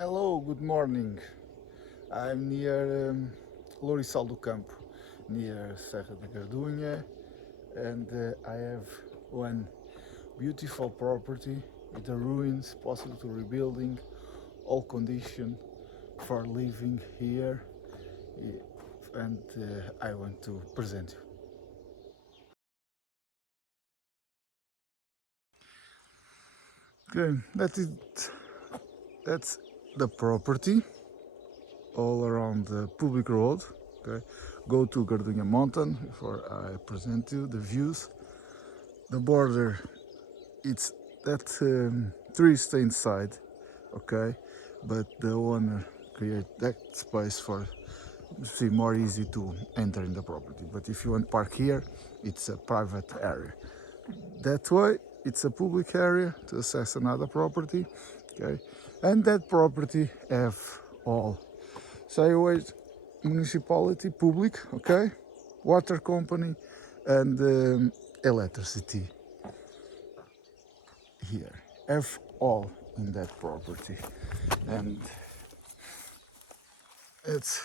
Hello, good morning. I'm near Louriçal do Campo, near Serra da Gardunha, and I have one beautiful property with the ruins, possible to rebuilding, all condition for living here, and I want to present you. Okay, that's the property all around the public road. Okay, go to Gardunha mountain before I present you the views. The border, it's that tree stay inside, okay, but the owner create that space for see more easy to enter in the property. But if you want to park here, it's a private area. That way it's a public area to access another property, okay, and that property have all sewage, municipality, public, okay, water company, and electricity here. Have all in that property, and it's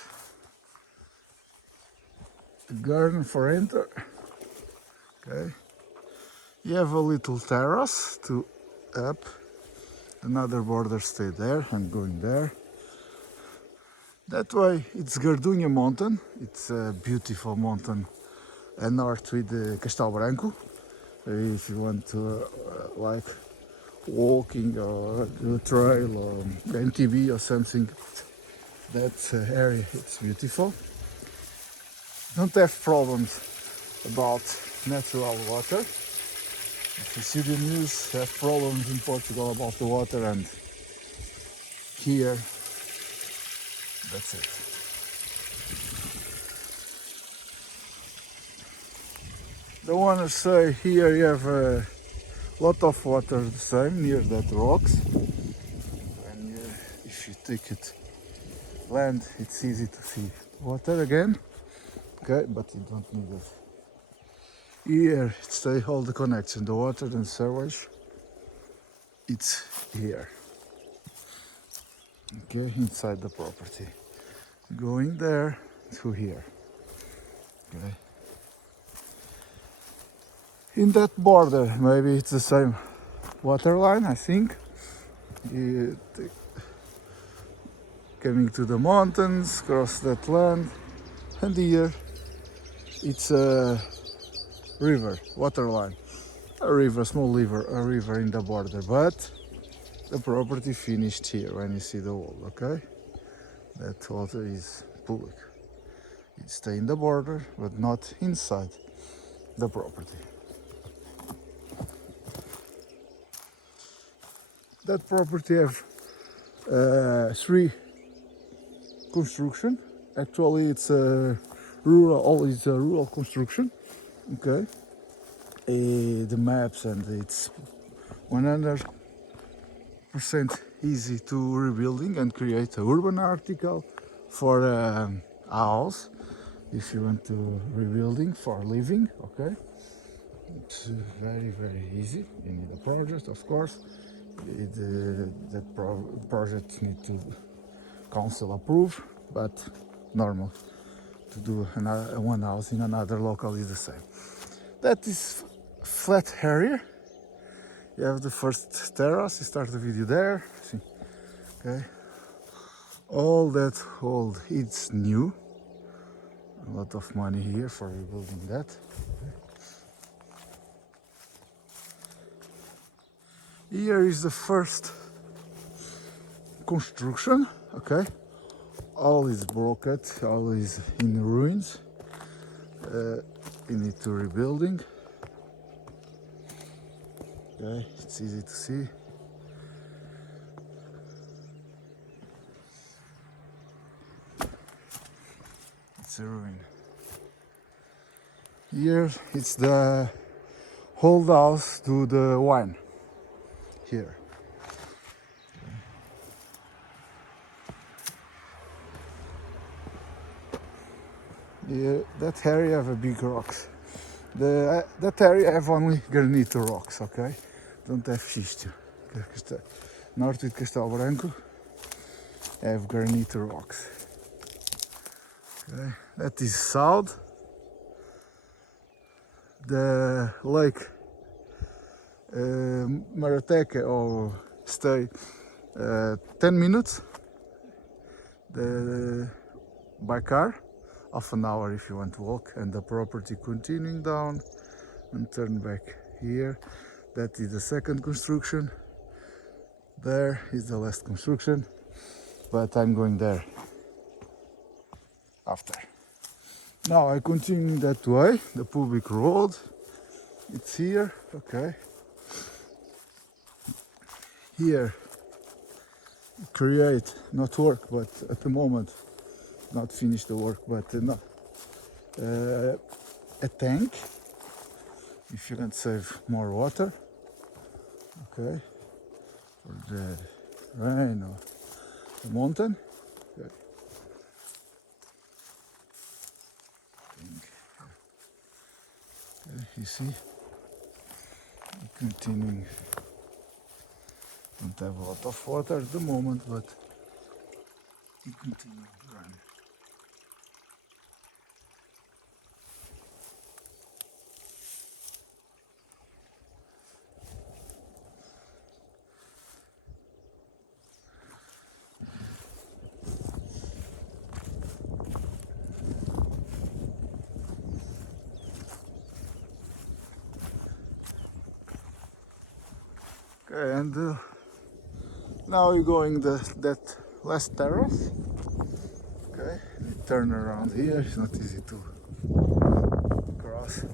a garden for enter. Okay, you have a little terrace to up. Another border stay there and going there. That way it's Gardunha mountain. It's a beautiful mountain north with Castelo Branco. If you want to like walking or do a trail or MTB or something, that area it's beautiful. Don't have problems about natural water. If you see the news, have problems in Portugal about the water, and here that's it. The owners say here you have a lot of water the same near that rocks, and if you take it land, it's easy to see water again. Okay, but you don't need it. Here stay all the connection, the water and sewage. It's here. Okay, inside the property. Going there to here. Okay. In that border, maybe it's the same water line, I think. Coming to the mountains, cross that land, and here it's a river, water line. A river, small river, a river in the border, but the property finished here when you see the wall, okay? That water is public. It stay in the border, but not inside the property. That property have three construction. Actually, it's a rural construction. Okay. The maps, and it's 100% easy to rebuilding and create an urban article for a house if you want to rebuilding for living. Okay, it's very easy. You need a project, of course. Project need to council approve, but normal to do one house in another local is the same. That is flat area. You have the first terrace. You start the video there. See, okay. All that old, it's new. A lot of money here for rebuilding that. Here is the first construction. Okay, all is broken, all is in ruins. You need to rebuilding. Okay, it's easy to see. It's a ruin. Here it's the old house to the wine. Here. Yeah, that area have a big rocks. That area have only granite rocks, okay? Don't have schist. North with Castelo Branco. have granite rocks. Okay, that is south. The lake Marateca or stay 10 minutes by car, half an hour if you want to walk, and the property continuing down and turn back here. That is the second construction. There is the last construction, but I'm going there after. Now I continue that way, the public road, it's here, okay. Here, create, not work, but at the moment, not finish the work, but a tank, if you can save more water, okay, for the rain or the mountain. Okay. Okay, you see, continuing. Don't have a lot of water at the moment, but we continue to run. Okay, and now you're going that last terrace. Okay, you turn around here, it's not easy to cross.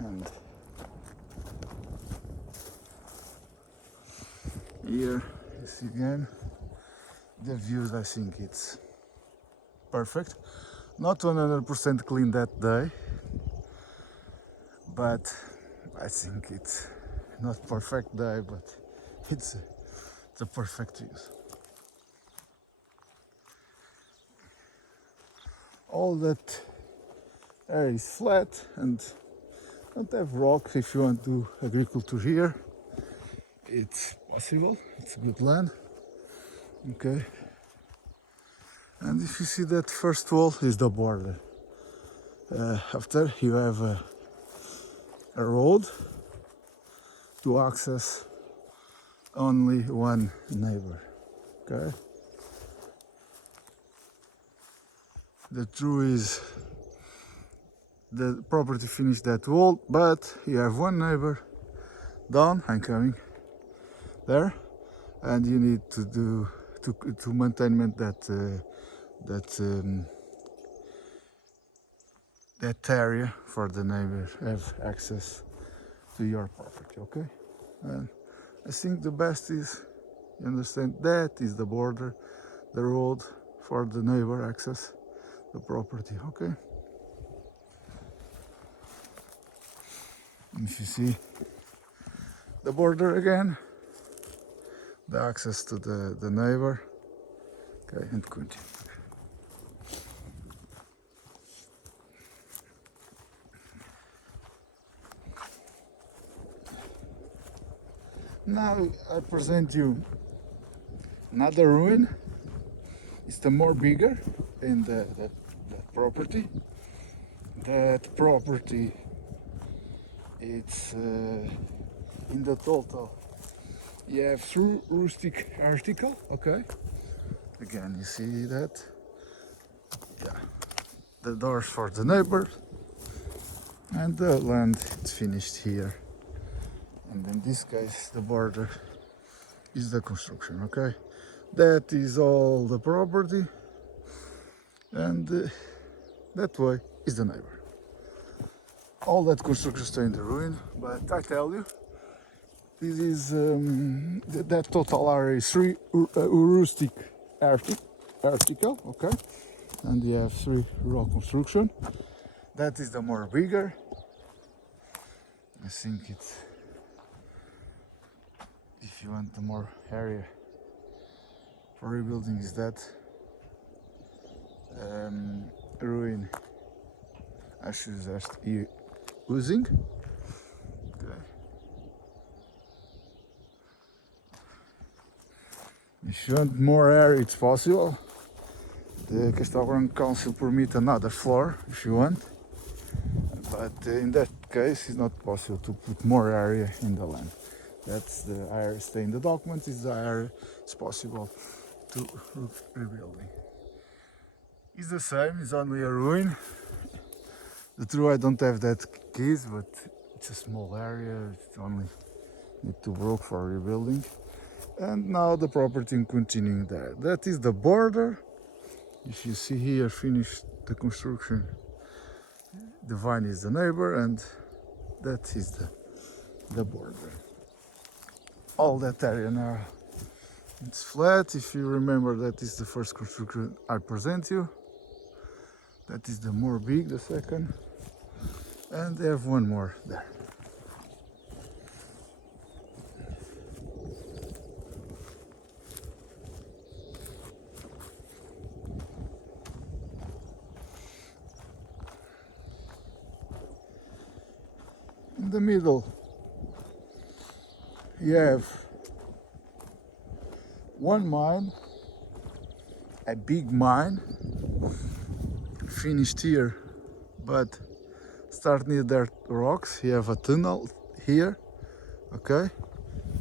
And here you see again the views. I think it's perfect. Not 100% clean that day, but I think it's not perfect day, but it's a perfect use. All that area is flat and don't have rocks. If you want to do agriculture here, it's possible. It's good land. Okay. And if you see that first wall is the border. After you have a road to access only one neighbor. Okay. The truth is the property finished that wall, but you have one neighbor down. I'm coming there, and you need to do to maintain that area for the neighbor have access to your property. Okay, and I think the best is, you understand, that is the border, the road for the neighbor access the property. Okay, if you see the border again, the access to the neighbor. Okay, and continue. Now I present you another ruin. It's the more bigger in the property. That property, it's in the total you have 3 rustic article. Okay, again you see that, yeah, the doors for the neighbor, and the land is finished here, and in this case the border is the construction. Okay, that is all the property, and that way is the neighbor. All that construction stay in the ruin, but I tell you, this is that total area is 3 rustic article, okay, and you have 3 raw construction. That is the more bigger. I think it's, if you want the more area for rebuilding, is that ruin I should just using. Okay. If you want more area, it's possible. The Castelo Branco Council permit another floor if you want, but in that case it's not possible to put more area in the land. That's the area stay in the document, is the area it's possible to rebuilding. It's the same, it's only a ruin. The true I don't have that keys, but it's a small area, it's only need to work for rebuilding. And now the property continuing there. That is the border. If you see here, finished the construction, the vine is the neighbor, and that is the border. All that area now, it's flat. If you remember, that is the first construction I present you. That is the more big, the second. And they have one more there. In the middle, you have one mine, a big mine, finished here, but start near dirt rocks. You have a tunnel here, okay,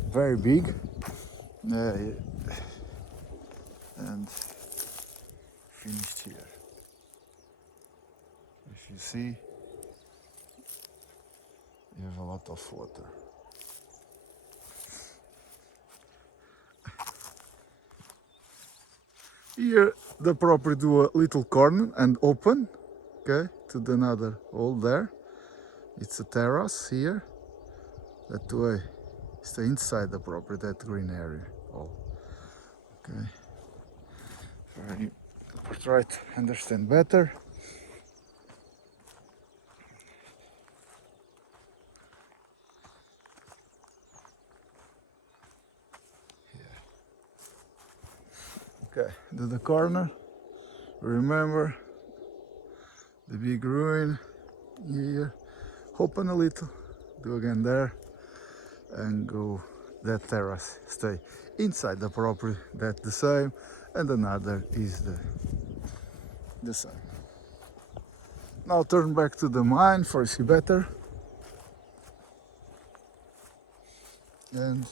very big, and finished here. If you see, you have a lot of water. Here the property do a little corner and open, okay, to the another hole there. It's a terrace here. That way, stay inside the property, that green area. Oh, okay. Very, try to understand better. Okay, do the corner. Remember the big ruin here. Open a little, do again there, and go that terrace. Stay inside the property. That's the same, and another is the same. Now turn back to the mine for you see better, and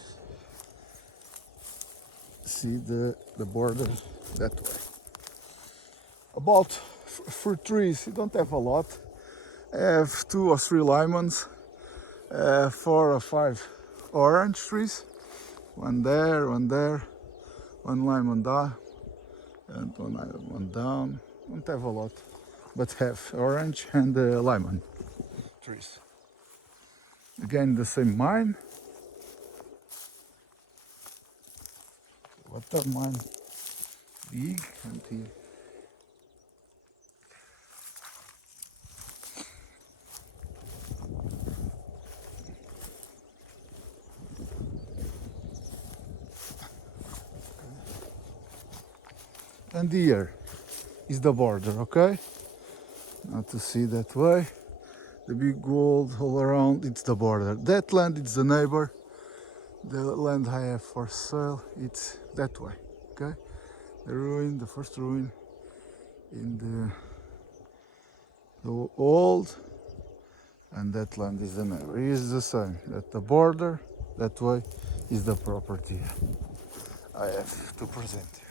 see the border that way. About fruit trees, you don't have a lot. I have 2 or 3 lemons, 4 or 5 orange trees, one there, one lemon down, and one down. Don't have a lot, but have orange and lemon trees. Again, the same mine. Water mine, big, and here. And here is the border, okay? Now to see that way, the big gold all around, it's the border. That land, it's the neighbor. The land I have for sale, it's that way, okay? The ruin, the first ruin in the old, and that land is the neighbor. It is the same, that the border, that way is the property I have to present you.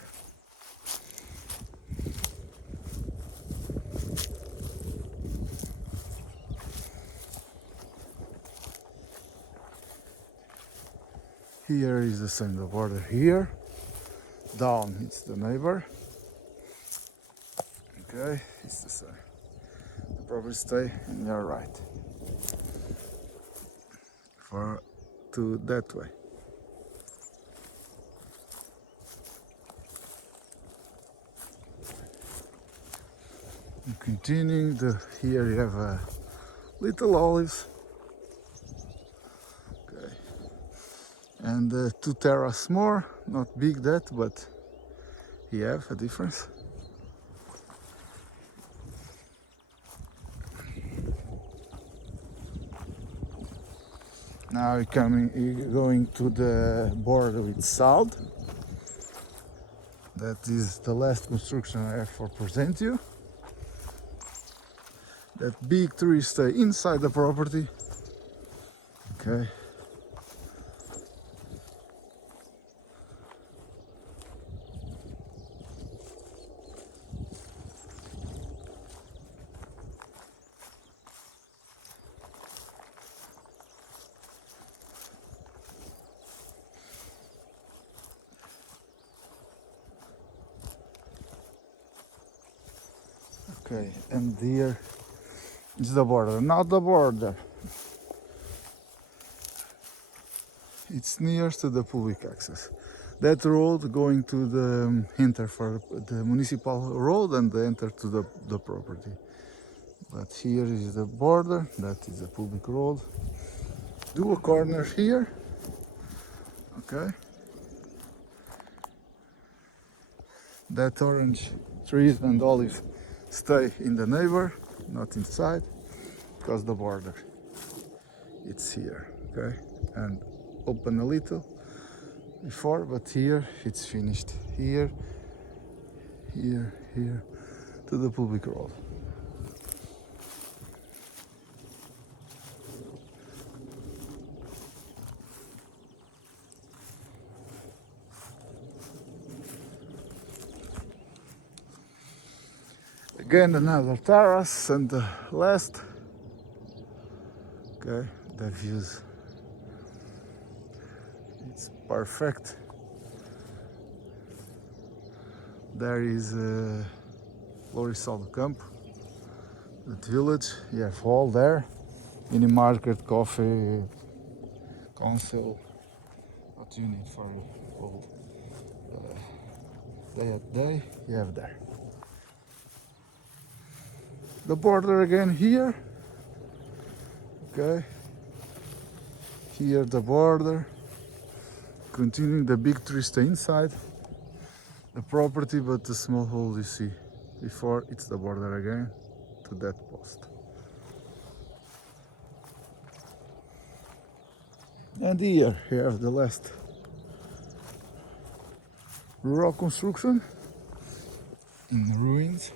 Here is the same, the border here. Down, it's the neighbor. Okay, it's the same. The property stay in your right. To that way. And continuing, here you have a little olives. Okay. And 2 terrace more, not big that, but you have a difference. Now you're going to the border with south. That is the last construction I have for present you. That big trees stay inside the property. Okay. Okay, and here is the border. Not the border. It's near to the public access. That road going to the enter for the municipal road and the enter to the property. But here is the border, that is a public road. Do a corner here. Okay. That orange trees and olives stay in the neighbor, not inside, because the border it's here. Okay, and open a little before, but here it's finished. Here, here, here to the public road. Again another terrace and the last. Okay, the views. It's perfect. There is Louriçal Campo, that village. You have all there. Mini market, coffee, council. What you need for all day at day, you have there. The border again here. Okay. Here the border. Continuing, the big tree stay inside the property, but the small hole you see before, it's the border again to that post. And here you have the last rural construction in ruins.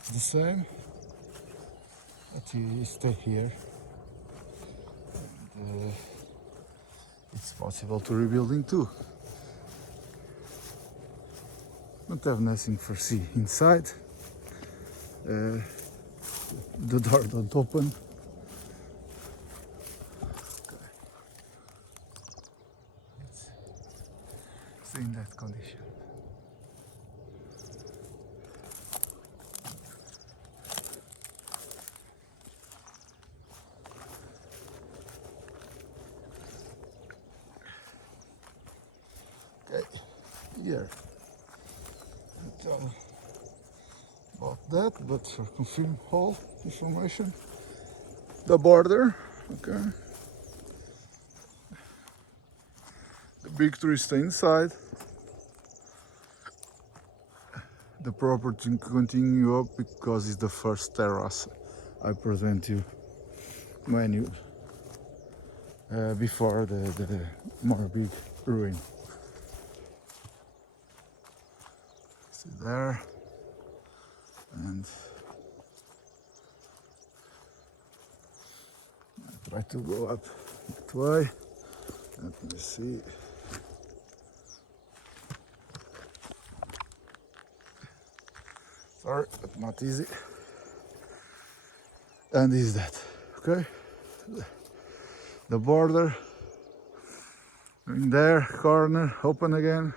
It's the same, but you stay here. And, it's possible to rebuilding too. Don't have nothing for see inside. The door don't open. It's in that condition. Okay, here. I tell about that, but for confirm all information. The border, okay. The big trees stay inside. The property continue up because it's the first terrace I present you menu before the more big ruin. See there, and I try to go up that way. Let me see. Sorry, but not easy. And is that okay? The border in there, corner, open again.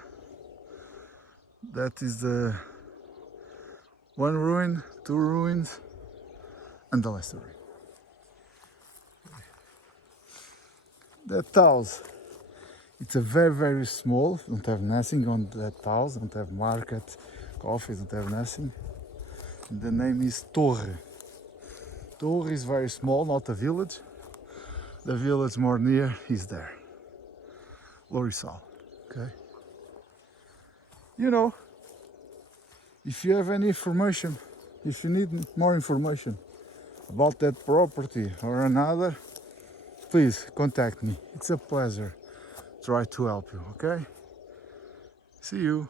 That is the one ruin, two ruins, and the last ruin. That house, it's a very small, don't have nothing on that house, don't have market, coffee, don't have nothing. The name is Torre. Torre is very small, not a village. The village more near is there. Louriçal, okay? You know, if you have any information, if you need more information about that property or another, please contact me. It's a pleasure to try to help you, okay? See you.